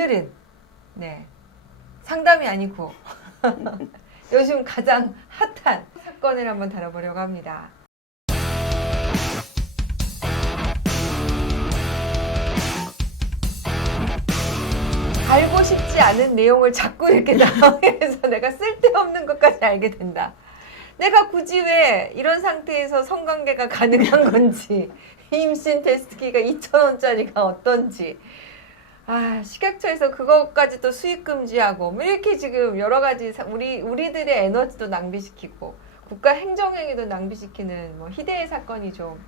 오늘은 네, 상담이 아니고 요즘 가장 핫한 사건을 한번 다뤄보려고 합니다. 알고 싶지 않은 내용을 자꾸 이렇게 나오면서 내가 쓸데없는 것까지 알게 된다. 내가 굳이 왜 이런 상태에서 성관계가 가능한 건지, 임신 테스트기가 2,000원짜리가 어떤지, 식약처에서 그것까지도 수익 금지하고, 뭐 이렇게 지금 여러 가지 우리들의 에너지도 낭비시키고, 국가 행정행위도 낭비시키는 뭐 희대의 사건이 좀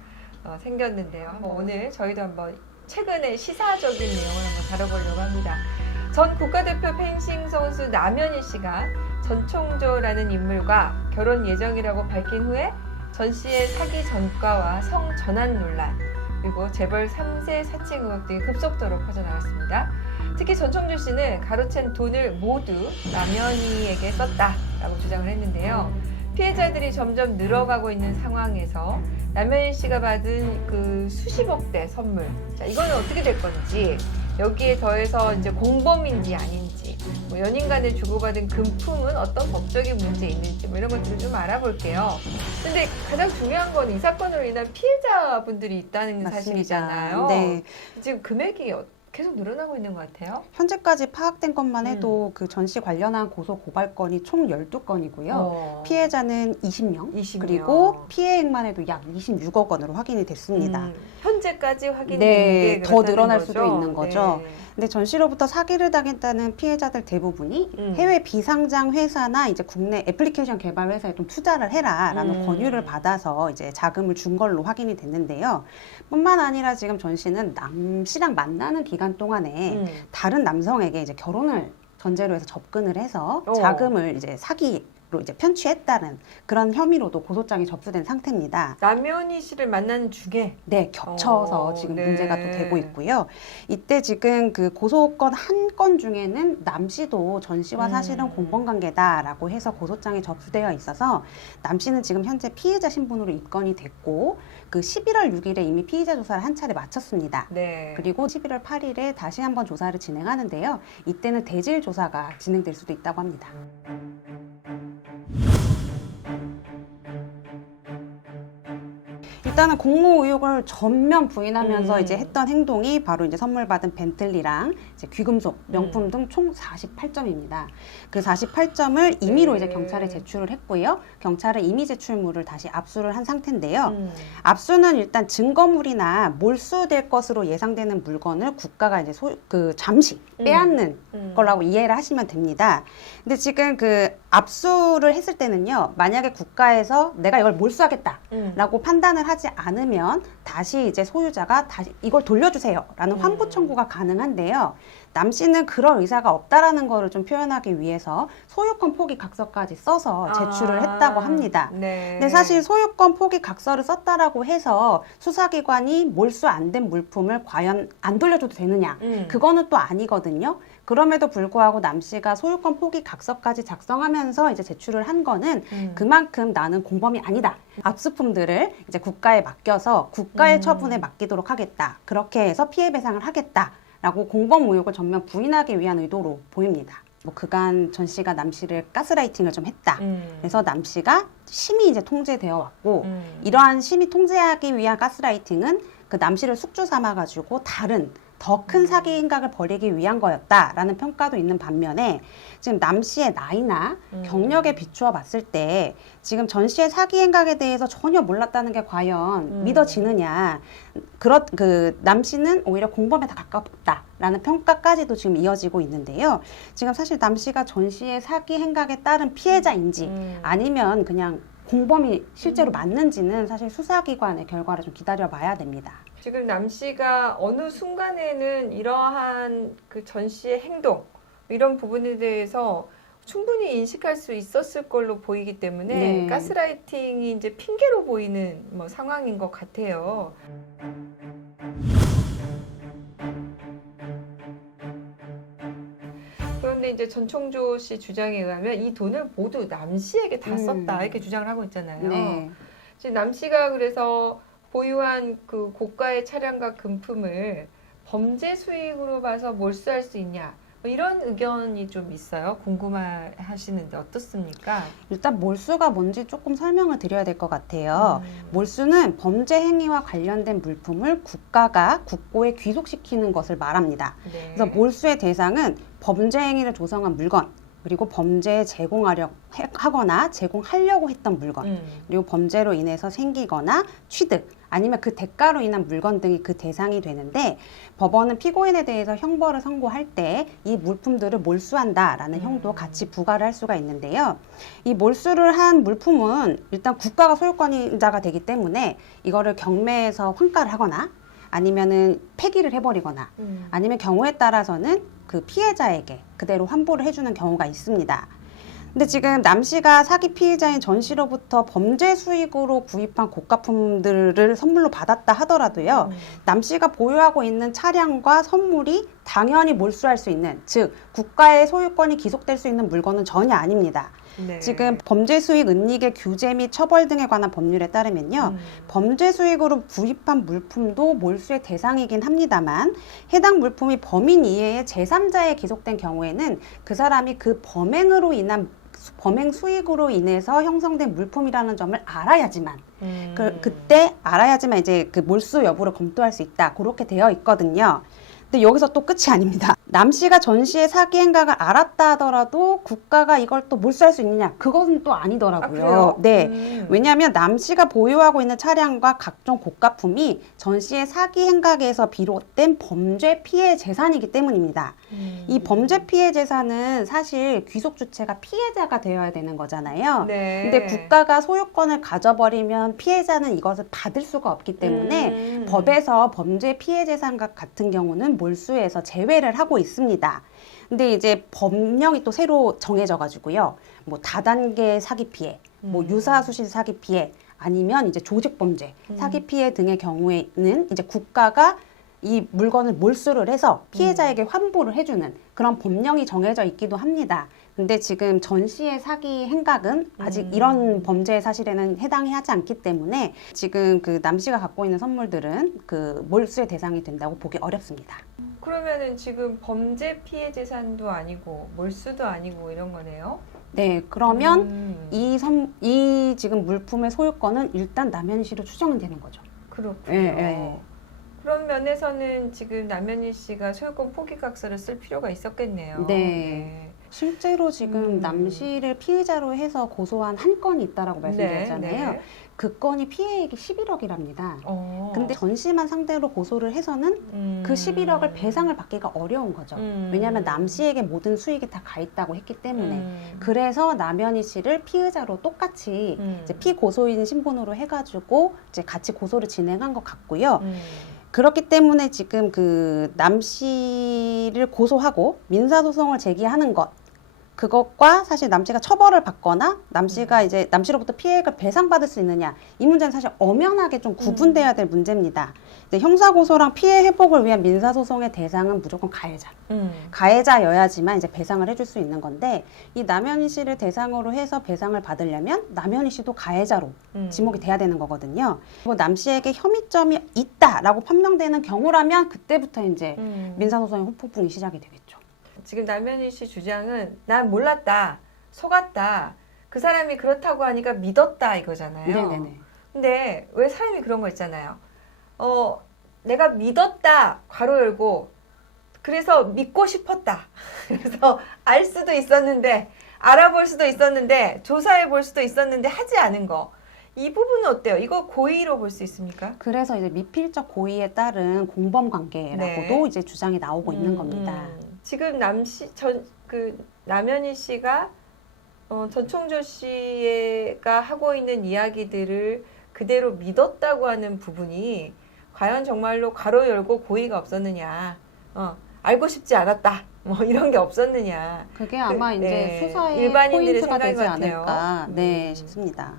생겼는데요. 오늘 저희도 한번 최근의 시사적인 내용을 한번 다뤄보려고 합니다. 전 국가대표 펜싱 선수 남현희 씨가 전총조라는 인물과 결혼 예정이라고 밝힌 후에 전 씨의 사기 전과와 성 전환 논란, 그리고 재벌 3세 사칭 의혹 등이 급속도로 퍼져나갔습니다. 특히 전총조 씨는 가로챈 돈을 모두 남현희에게 썼다라고 주장을 했는데요. 피해자들이 점점 늘어가고 있는 상황에서 남현희 씨가 받은 그 수십억대 선물, 자, 이거는 어떻게 될 건지, 여기에 더해서 이제 공범인지 아닌지, 뭐 연인 간에 주고받은 금품은 어떤 법적인 문제 있는지, 뭐 이런 것들을 좀 알아볼게요. 근데 가장 중요한 건 이 사건으로 인한 피해자분들이 있다는 맞습니다. 사실이잖아요. 네. 지금 금액이 계속 늘어나고 있는 것 같아요. 현재까지 파악된 것만 해도 그 전 씨 관련한 고소 고발건이 총 12건이고요. 피해자는 20명, 20명. 그리고 피해액만 해도 약 26억 원으로 확인이 됐습니다. 현재까지 확인된 네, 게 더 그렇다는 늘어날 거죠? 수도 있는 거죠. 네. 근데 전 씨로부터 사기를 당했다는 피해자들 대부분이 해외 비상장 회사나 이제 국내 애플리케이션 개발 회사에 좀 투자를 해라라는 권유를 받아서 이제 자금을 준 걸로 확인이 됐는데요. 뿐만 아니라 지금 전 씨는 남 씨랑 만나는 기간 동안에 다른 남성에게 이제 결혼을 전제로 해서 접근을 해서 자금을 이제 사기로 이제 편취했다는 그런 혐의로도 고소장이 접수된 상태입니다. 남현희 씨를 만나는 중에 네, 겹쳐서 지금 네. 문제가 또 되고 있고요. 이때 지금 그 고소건 한 건 중에는 남 씨도 전 씨와 사실은 공범관계다라고 해서 고소장이 접수되어 있어서 남 씨는 지금 현재 피해자 신분으로 입건이 됐고 그 11월 6일에 이미 피의자 조사를 한 차례 마쳤습니다. 네. 그리고 11월 8일에 다시 한번 조사를 진행하는데요. 이때는 대질 조사가 진행될 수도 있다고 합니다. 일단은 공모 의혹을 전면 부인하면서 이제 했던 행동이 바로 이제 선물 받은 벤틀리랑 이제 귀금속, 명품 등 총 48점입니다. 그 48점을 임의로 이제 경찰에 제출을 했고요. 경찰은 임의 제출물을 다시 압수를 한 상태인데요. 압수는 일단 증거물이나 몰수될 것으로 예상되는 물건을 국가가 이제 잠시 빼앗는 거라고 이해를 하시면 됩니다. 근데 지금 그 압수를 했을 때는요, 만약에 국가에서 내가 이걸 몰수하겠다라고 판단을 하지 않으면 다시 이제 소유자가 다시 이걸 돌려주세요라는 환부 청구가 가능한데요. 남 씨는 그럴 의사가 없다라는 거를 좀 표현하기 위해서 소유권 포기 각서까지 써서 제출을 했다고 합니다. 네. 근데 사실 소유권 포기 각서를 썼다라고 해서 수사기관이 몰수 안 된 물품을 과연 안 돌려줘도 되느냐? 그거는 또 아니거든요. 그럼에도 불구하고 남 씨가 소유권 포기 각서까지 작성하면서 이제 제출을 한 거는 그만큼 나는 공범이 아니다. 압수품들을 이제 국가에 맡겨서 국가의 처분에 맡기도록 하겠다. 그렇게 해서 피해 배상을 하겠다라고 공범 의혹을 전면 부인하기 위한 의도로 보입니다. 뭐 그간 전 씨가 남 씨를 가스라이팅을 좀 했다. 그래서 남 씨가 심히 이제 통제되어 왔고 이러한 심히 통제하기 위한 가스라이팅은 그 남 씨를 숙주 삼아가지고 다른 더 큰 사기 행각을 벌이기 위한 거였다라는 평가도 있는 반면에 지금 남 씨의 나이나 경력에 비추어 봤을 때 지금 전 씨의 사기 행각에 대해서 전혀 몰랐다는 게 과연 믿어지느냐. 남 씨는 오히려 공범에 더 가깝다라는 평가까지도 지금 이어지고 있는데요. 지금 사실 남 씨가 전 씨의 사기 행각에 따른 피해자인지 아니면 그냥 공범이 실제로 맞는지는 사실 수사기관의 결과를 좀 기다려봐야 됩니다. 지금 남 씨가 어느 순간에는 이러한 그 전 씨의 행동, 이런 부분에 대해서 충분히 인식할 수 있었을 걸로 보이기 때문에 네. 가스라이팅이 이제 핑계로 보이는 뭐 상황인 것 같아요. 그런데 이제 전총조 씨 주장에 의하면 이 돈을 모두 남 씨에게 다 썼다 이렇게 주장을 하고 있잖아요. 네. 지금 남 씨가 그래서 보유한 그 고가의 차량과 금품을 범죄 수익으로 봐서 몰수할 수 있냐? 이런 의견이 좀 있어요. 궁금하시는데 어떻습니까? 일단 몰수가 뭔지 조금 설명을 드려야 될 것 같아요. 몰수는 범죄 행위와 관련된 물품을 국가가 국고에 귀속시키는 것을 말합니다. 네. 그래서 몰수의 대상은 범죄 행위를 조성한 물건, 그리고 범죄에 하거나 제공하려고 했던 물건, 그리고 범죄로 인해서 생기거나 취득, 아니면 그 대가로 인한 물건 등이 그 대상이 되는데, 법원은 피고인에 대해서 형벌을 선고할 때 이 물품들을 몰수한다라는 형도 같이 부과를 할 수가 있는데요. 이 몰수를 한 물품은 일단 국가가 소유권자가 되기 때문에 이거를 경매에서 환가를 하거나 아니면은 폐기를 해버리거나 아니면 경우에 따라서는 그 피해자에게 그대로 환불을 해주는 경우가 있습니다. 근데 지금 남 씨가 사기 피해자인 전 씨로부터 범죄 수익으로 구입한 고가품들을 선물로 받았다 하더라도요, 남 씨가 보유하고 있는 차량과 선물이 당연히 몰수할 수 있는, 즉 국가의 소유권이 기속될 수 있는 물건은 전혀 아닙니다. 네. 지금 범죄 수익 은닉의 규제 및 처벌 등에 관한 법률에 따르면요, 범죄 수익으로 구입한 물품도 몰수의 대상이긴 합니다만, 해당 물품이 범인 이외의 제3자에 기속된 경우에는 그 사람이 그 범행 수익으로 인해서 형성된 물품이라는 점을 알아야지만 그때 알아야지만 이제 그 몰수 여부를 검토할 수 있다, 그렇게 되어 있거든요. 근데 여기서 또 끝이 아닙니다. 남 씨가 전 씨의 사기 행각을 알았다 하더라도 국가가 이걸 또 몰수할 수 있느냐? 그것은 또 아니더라고요. 네. 왜냐하면 남 씨가 보유하고 있는 차량과 각종 고가품이 전 씨의 사기 행각에서 비롯된 범죄 피해 재산이기 때문입니다. 이 범죄 피해 재산은 사실 귀속 주체가 피해자가 되어야 되는 거잖아요. 네. 근데 국가가 소유권을 가져버리면 피해자는 이것을 받을 수가 없기 때문에 법에서 범죄 피해 재산과 같은 경우는 몰수에서 제외를 하고 있습니다. 근데 이제 법령이 또 새로 정해져 가지고요. 뭐 다단계 사기 피해, 뭐 유사수실 사기 피해, 아니면 이제 조직 범죄 사기 피해 등의 경우에는 이제 국가가 이 물건을 몰수를 해서 피해자에게 환불을 해주는 그런 법령이 정해져 있기도 합니다. 근데 지금 전 씨의 사기 행각은 아직 이런 범죄 사실에는 해당이 하지 않기 때문에 지금 그 남 씨가 갖고 있는 선물들은 그 몰수의 대상이 된다고 보기 어렵습니다. 그러면은 지금 범죄 피해 재산도 아니고 몰수도 아니고 이런 거네요. 네, 그러면 이 지금 물품의 소유권은 일단 남현희 씨로 추정은 되는 거죠. 그렇군요. 예. 그런 면에서는 지금 남현희 씨가 소유권 포기각서를 쓸 필요가 있었겠네요. 네. 실제로 지금 남 씨를 피해자로 해서 고소한 한 건이 있다라고 말씀드렸잖아요. 네. 그 건이 피해액이 11억이랍니다. 근데 전 씨만 상대로 고소를 해서는 그 11억을 배상을 받기가 어려운 거죠. 왜냐하면 남 씨에게 모든 수익이 다 가 있다고 했기 때문에. 그래서 남현희 씨를 피의자로 똑같이 이제 피고소인 신분으로 해가지고 이제 같이 고소를 진행한 것 같고요. 그렇기 때문에 지금 그 남 씨를 고소하고 민사소송을 제기하는 것, 그것과 사실 남 씨가 처벌을 받거나 남 씨가 이제 남 씨로부터 피해액을 배상받을 수 있느냐, 이 문제는 사실 엄연하게 좀 구분돼야 될 문제입니다. 이제 형사고소랑 피해 회복을 위한 민사소송의 대상은 무조건 가해자. 가해자여야지만 이제 배상을 해줄 수 있는 건데, 이 남현희 씨를 대상으로 해서 배상을 받으려면 남현희 씨도 가해자로 지목이 돼야 되는 거거든요. 그리고 남 씨에게 혐의점이 있다라고 판명되는 경우라면 그때부터 이제 민사소송의 후폭풍이 시작이 되겠죠. 지금 남현희 씨 주장은 난 몰랐다, 속았다, 그 사람이 그렇다고 하니까 믿었다 이거잖아요. 네네네. 근데 왜 사람이 그런 거 있잖아요. 내가 믿었다, 괄호 열고, 그래서 믿고 싶었다. 그래서 알 수도 있었는데, 알아볼 수도 있었는데, 조사해 볼 수도 있었는데 하지 않은 거. 이 부분은 어때요? 이거 고의로 볼 수 있습니까? 그래서 이제 미필적 고의에 따른 공범 관계라고도 이제 주장이 나오고 있는 겁니다. 지금 남현희 씨가 전총조 씨가 하고 있는 이야기들을 그대로 믿었다고 하는 부분이 과연 정말로 괄호 열고 고의가 없었느냐, 알고 싶지 않았다, 뭐 이런 게 없었느냐. 그게 아마 이제 네, 수사의 일반인들의 포인트가 되지 생각 같아요. 않을까 네, 싶습니다.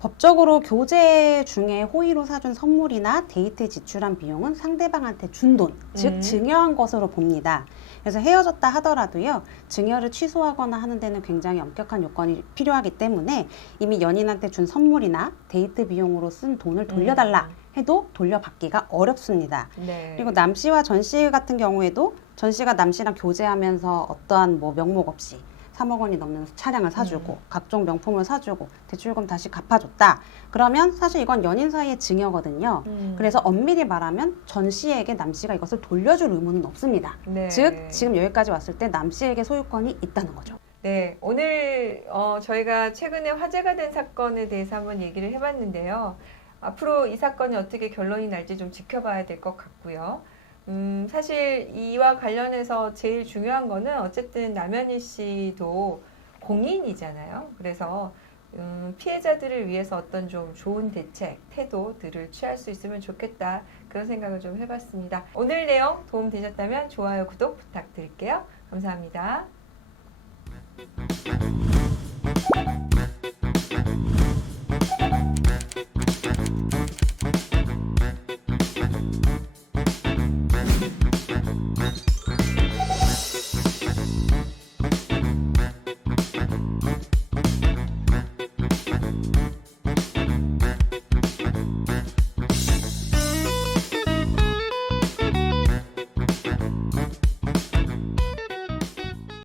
법적으로 교제 중에 호의로 사준 선물이나 데이트에 지출한 비용은 상대방한테 준 돈, 즉 증여한 것으로 봅니다. 그래서 헤어졌다 하더라도요, 증여를 취소하거나 하는 데는 굉장히 엄격한 요건이 필요하기 때문에 이미 연인한테 준 선물이나 데이트 비용으로 쓴 돈을 돌려달라 해도 돌려받기가 어렵습니다. 네. 그리고 남 씨와 전 씨 같은 경우에도 전 씨가 남 씨랑 교제하면서 어떠한 뭐 명목 없이 3억 원이 넘는 차량을 사주고 각종 명품을 사주고 대출금 다시 갚아줬다. 그러면 사실 이건 연인 사이의 증여거든요. 그래서 엄밀히 말하면 전 씨에게 남 씨가 이것을 돌려줄 의무는 없습니다. 네. 즉 지금 여기까지 왔을 때 남 씨에게 소유권이 있다는 거죠. 네, 오늘 저희가 최근에 화제가 된 사건에 대해서 한번 얘기를 해봤는데요. 앞으로 이 사건이 어떻게 결론이 날지 좀 지켜봐야 될 것 같고요. 사실 이와 관련해서 제일 중요한 거는 어쨌든 남현희 씨도 공인이잖아요. 그래서 피해자들을 위해서 어떤 좀 좋은 대책, 태도들을 취할 수 있으면 좋겠다. 그런 생각을 좀 해봤습니다. 오늘 내용 도움 되셨다면 좋아요, 구독 부탁드릴게요. 감사합니다.